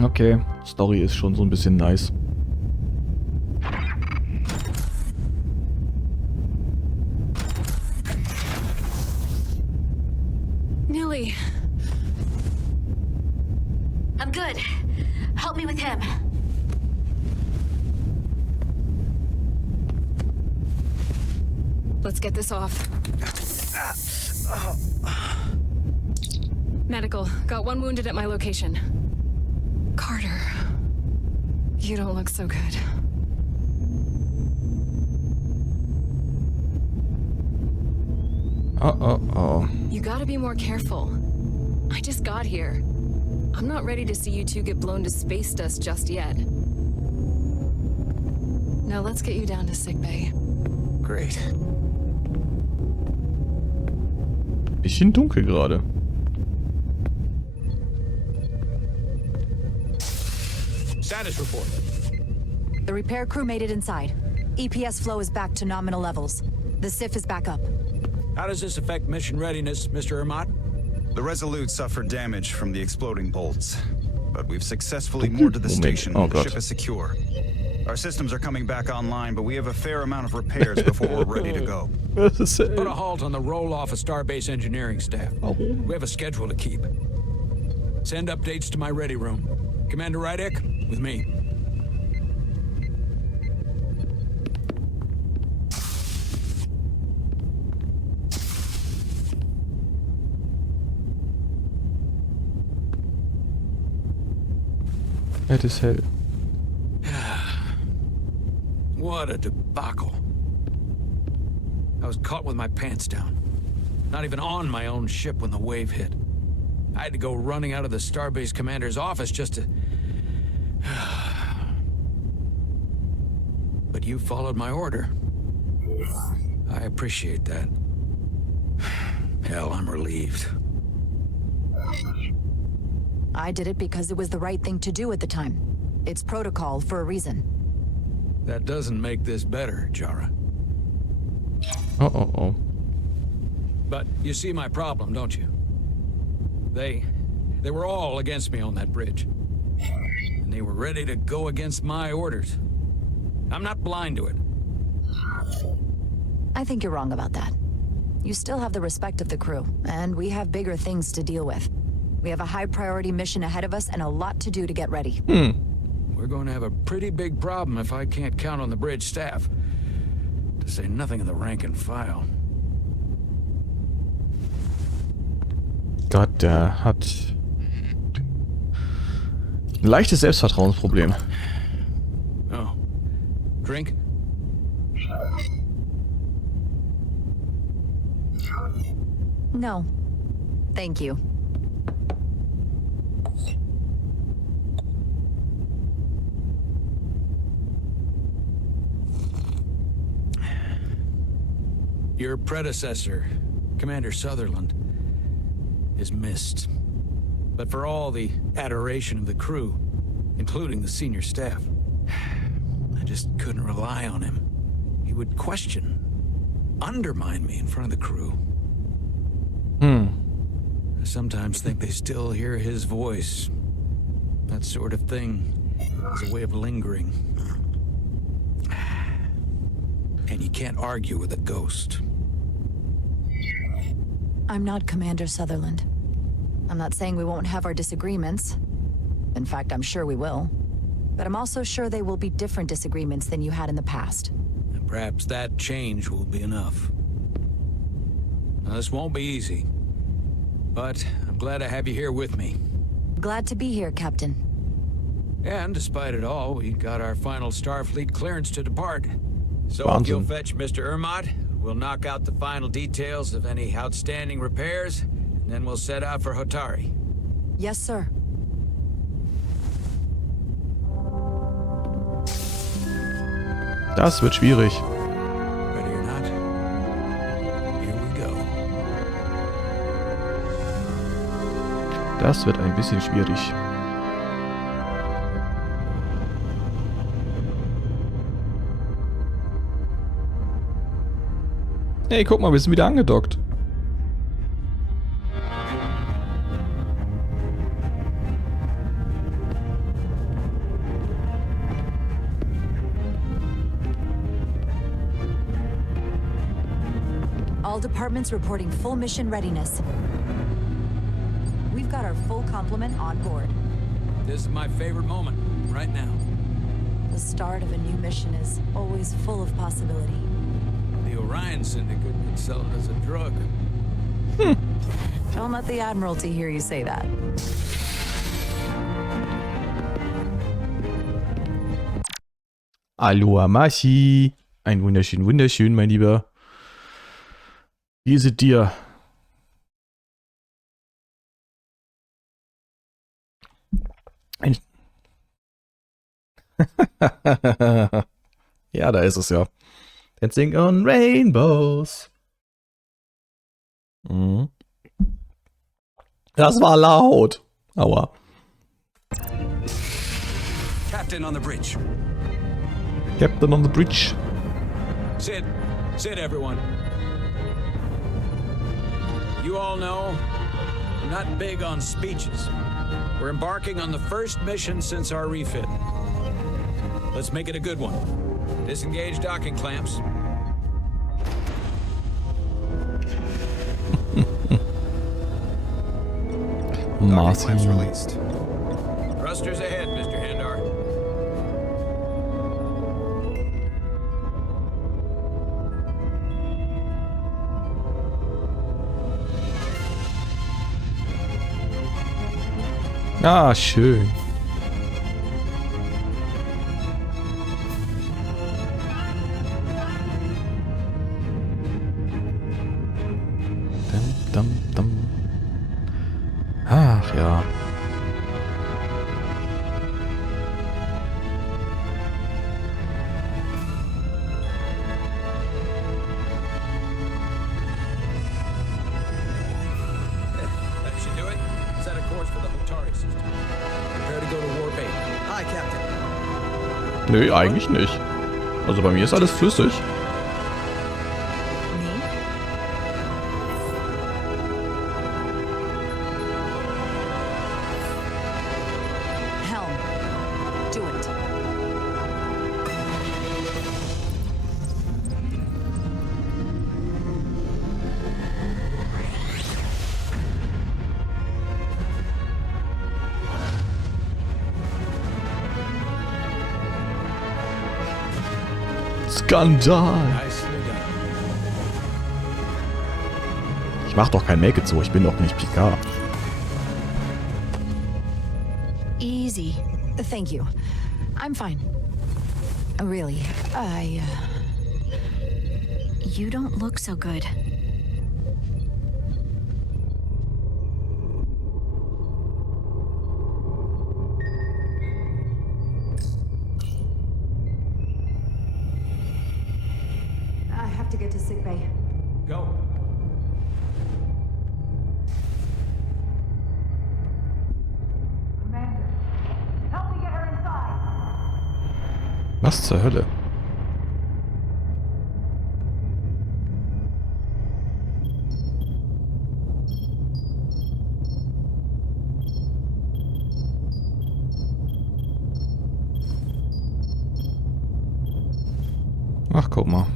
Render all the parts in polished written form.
Okay, Story ist schon so ein bisschen nice. Nilly. I'm good. Help me with him. Let's get this off. Medical. Got one wounded at my location. Carter. You don't look so good. Oh. You gotta be more careful. I just got here. I'm not ready to see you two get blown to space dust just yet. Now let's get you down to sickbay. Great. Bisschen dunkel gerade. Status report. The repair crew made it inside. EPS flow is back to nominal levels. The SIF is back up. How does this affect mission readiness, Mr. Ermott? The Resolute suffered damage from the exploding bolts, but we've successfully moored to the station. Oh, The God. ship is secure. Our systems are coming back online, but we have a fair amount of repairs before we're ready to go. Put a halt on the roll-off of Starbase engineering staff. We have a schedule to keep. Send updates to my ready room. Commander Rydek, with me. Es ist hell. What a debacle. I was caught with my pants down. Not even on my own ship when the wave hit. I had to go running out of the Starbase commander's office just to... But you followed my order. I appreciate that. Hell, I'm relieved. I did it because it was the right thing to do at the time. It's protocol for a reason. That doesn't make this better, Jara. Oh. But you see my problem, don't you? They were all against me on that bridge. And they were ready to go against my orders. I'm not blind to it. I think you're wrong about that. You still have the respect of the crew, and we have bigger things to deal with. We have a high-priority mission ahead of us and a lot to do to get ready. We're going to have a pretty big problem if I can't count on the bridge staff. To say nothing of the rank and file. Gott, der hat ein leichtes Selbstvertrauensproblem. Oh. Drink? No. Thank you. Your predecessor, Commander Sutherland, is missed. But for all the adoration of the crew, including the senior staff, I just couldn't rely on him. He would question, undermine me in front of the crew. I sometimes think they still hear his voice. That sort of thing is a way of lingering. And you can't argue with a ghost. I'm not Commander Sutherland. I'm not saying we won't have our disagreements. In fact, I'm sure we will. But I'm also sure they will be different disagreements than you had in the past. And perhaps that change will be enough. Now, this won't be easy. But I'm glad to have you here with me. Glad to be here, Captain. And despite it all, we got our final Starfleet clearance to depart. So if you'll fetch Mr. Ermott, we'll knock out the final details of any outstanding repairs, and then we'll set out for Hotari. Yes, sir. Das wird schwierig. Ready or not, here we go. Das wird ein bisschen schwierig. Hey, guck mal, wir sind wieder angedockt. All departments reporting full mission readiness. We've got our full complement on board. This is my favorite moment, right now. The start of a new mission is always full of possibility. The Orion Syndicate could sell it as a drug. Don't let the Admiralty hear you say that. Aloha Machi. Ein wunderschön, mein Lieber. Wie ist es dir? Ja, da ist es ja. Dancing on Rainbows. Mhm. Das war laut. Aua. Captain on the bridge. Captain on the bridge. Sit, everyone. You all know, I'm not big on speeches. We're embarking on the first mission since our refit. Let's make it a good one. Disengage docking clamps. Docking clamps released. Thrusters ahead, Mr. Handar. Ah, schön. Dum. Ach ja. That should do it. Set a course for the Hotari system. Prepare to go to Warp 8. Hi, Captain. Nö, eigentlich nicht. Also bei mir ist alles flüssig. Skandal! Ich mach doch kein Make-it so, ich bin doch nicht Picard. Easy. Thank you. I'm fine. Really, You don't look so good. to get to sickbay. Go. Commander, help me get her inside. Was zur Hölle? Ach, guck mal.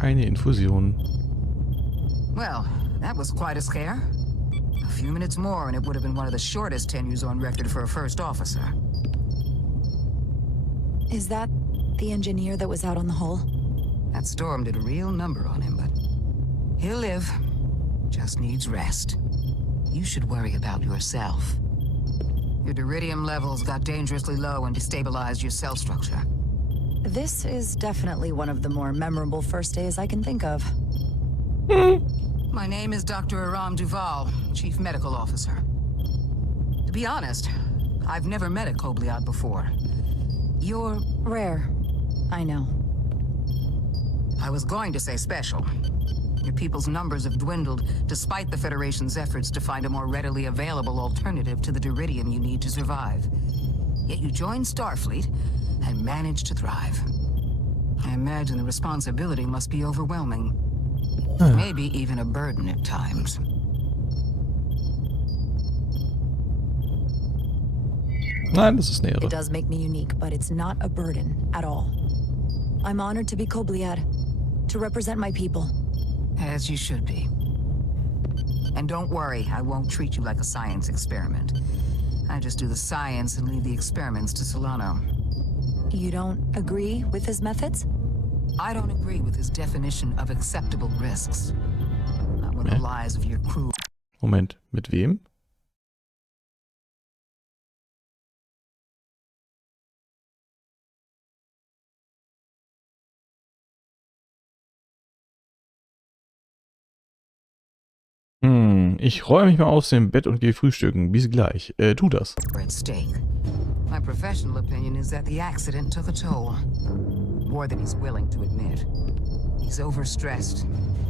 Eine Infusion. Well, that was quite a scare. A few minutes more and it would have been one of the shortest tenures on record for a first officer. Is that the engineer that was out on the hull? That storm did a real number on him, but he'll live. Just needs rest. You should worry about yourself. Your diridium levels got dangerously low and destabilized your cell structure. This is definitely one of the more memorable first days I can think of. My name is Dr. Aram Duval, Chief Medical Officer. To be honest, I've never met a Kobliad before. You're Rare. I know. I was going to say special. Your people's numbers have dwindled, despite the Federation's efforts to find a more readily available alternative to the diridium you need to survive. Yet you joined Starfleet and managed to thrive. I imagine the responsibility must be overwhelming. Maybe even a burden at times. Nein, das ist eine Ehre. It does make me unique, but it's not a burden at all. I'm honored to be Kobliad, to represent my people. As you should be. And don't worry, I won't treat you like a science experiment. I just do the science and leave the experiments to Solano. You don't agree with his methods? I don't agree with his definition of acceptable risks. Not when the lives of your crew... Moment, mit wem? Ich räume mich mal aus dem Bett und gehe frühstücken. Bis gleich. Tu das. ...at stake. My professional opinion is that the accident took a toll. More than he's willing to admit. He's overstressed,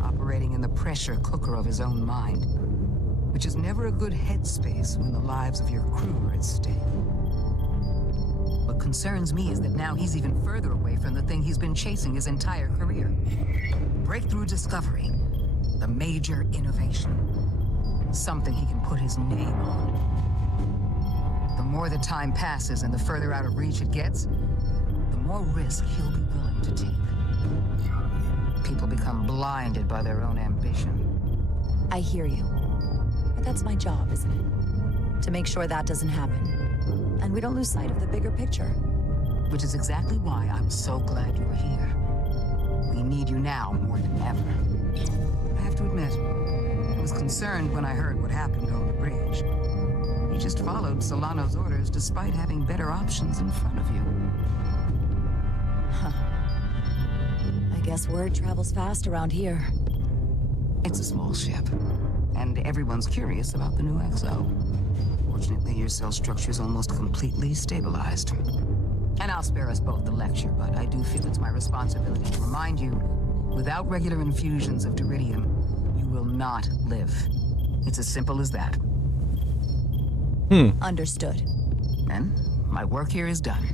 operating in the pressure cooker of his own mind, which is never a good headspace when the lives of your crew are at stake. What concerns me is that now he's even further away from the thing he's been chasing his entire career. Breakthrough discovery. The major innovation. Something he can put his name on. The more the time passes and the further out of reach it gets, the more risk he'll be willing to take. People become blinded by their own ambition. I hear you. But that's my job, isn't it? To make sure that doesn't happen. And we don't lose sight of the bigger picture. Which is exactly why I'm so glad you're here. We need you now more than ever. I have to admit, I was concerned when I heard what happened on the bridge. You just followed Solano's orders despite having better options in front of you. Huh. I guess word travels fast around here. It's a small ship, and everyone's curious about the new XO. Fortunately, your cell structure's almost completely stabilized. And I'll spare us both the lecture, but I do feel it's my responsibility to remind you, without regular infusions of Diridium, you will not live. It's as simple as that. Understood. And my work here is done.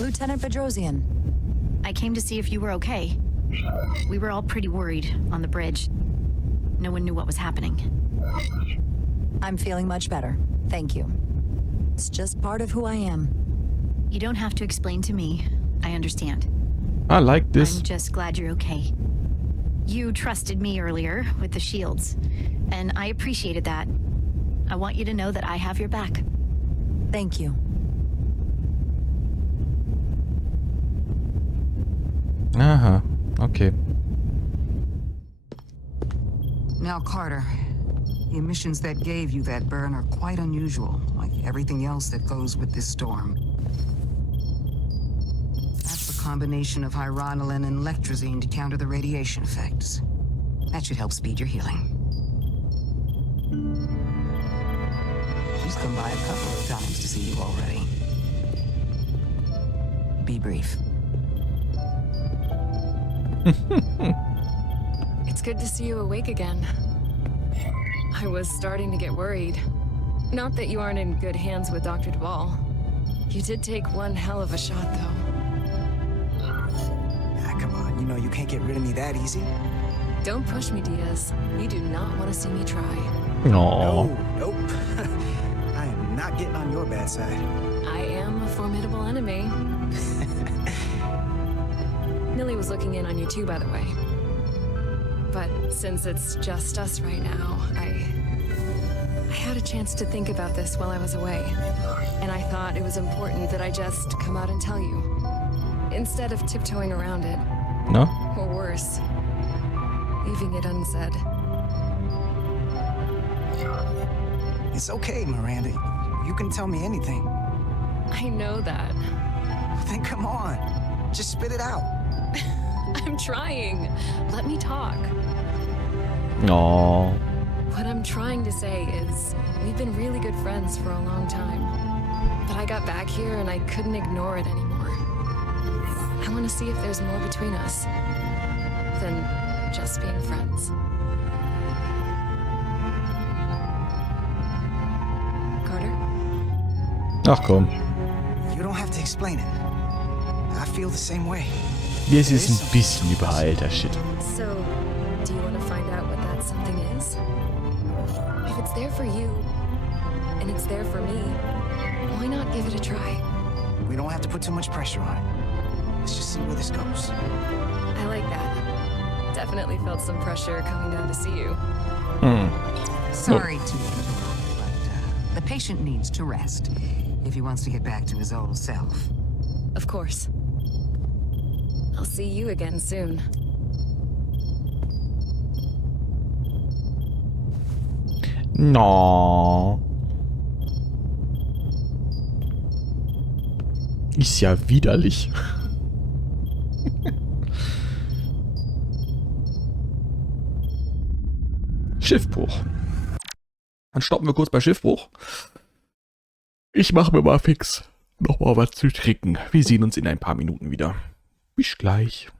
Lieutenant Bedrosian. I came to see if you were okay. We were all pretty worried on the bridge. No one knew what was happening. I'm feeling much better. Thank you. It's just part of who I am. You don't have to explain to me. I understand. I like this. I'm just glad you're okay. You trusted me earlier with the shields, and I appreciated that. I want you to know that I have your back. Thank you. Aha, okay. Now, Carter, the emissions that gave you that burn are quite unusual, like everything else that goes with this storm. That's a combination of hyronolin and lectrazine to counter the radiation effects. That should help speed your healing. She's come by a couple of times to see you already. Be brief. It's good to see you awake again. I was starting to get worried. Not that you aren't in good hands with Dr. Duvall. You did take one hell of a shot, though. Ah, come on, you know you can't get rid of me that easy. Don't push me, Diaz. You do not want to see me try. No. Nope. I am not getting on your bad side. I am a formidable enemy. Millie was looking in on you too, by the way. But since it's just us right now, I had a chance to think about this while I was away. And I thought it was important that I just come out and tell you. Instead of tiptoeing around it. No? Or worse, leaving it unsaid. It's okay, Miranda. You can tell me anything. I know that. Then come on. Just spit it out. I'm trying. Let me talk. No. What I'm trying to say is, we've been really good friends for a long time. But I got back here and I couldn't ignore it anymore. I want to see if there's more between us than just being friends. Carter? Ach komm. You don't have to explain it. I feel the same way. Das ist ein bisschen überalter Shit. So, do you want to find out what that something is? If it's there for you, and it's there for me, why not give it a try? We don't have to put too much pressure on it. Let's just see where this goes. I like that. Definitely felt some pressure coming down to see you. Sorry to interrupt, but the patient needs to rest if he wants to get back to his old self. Of course. I'll see you again soon. No. Ist ja widerlich. Schiffbruch. Dann stoppen wir kurz bei Schiffbruch. Ich mache mir mal fix noch mal was zu trinken. Wir sehen uns in ein paar Minuten wieder. Bis gleich.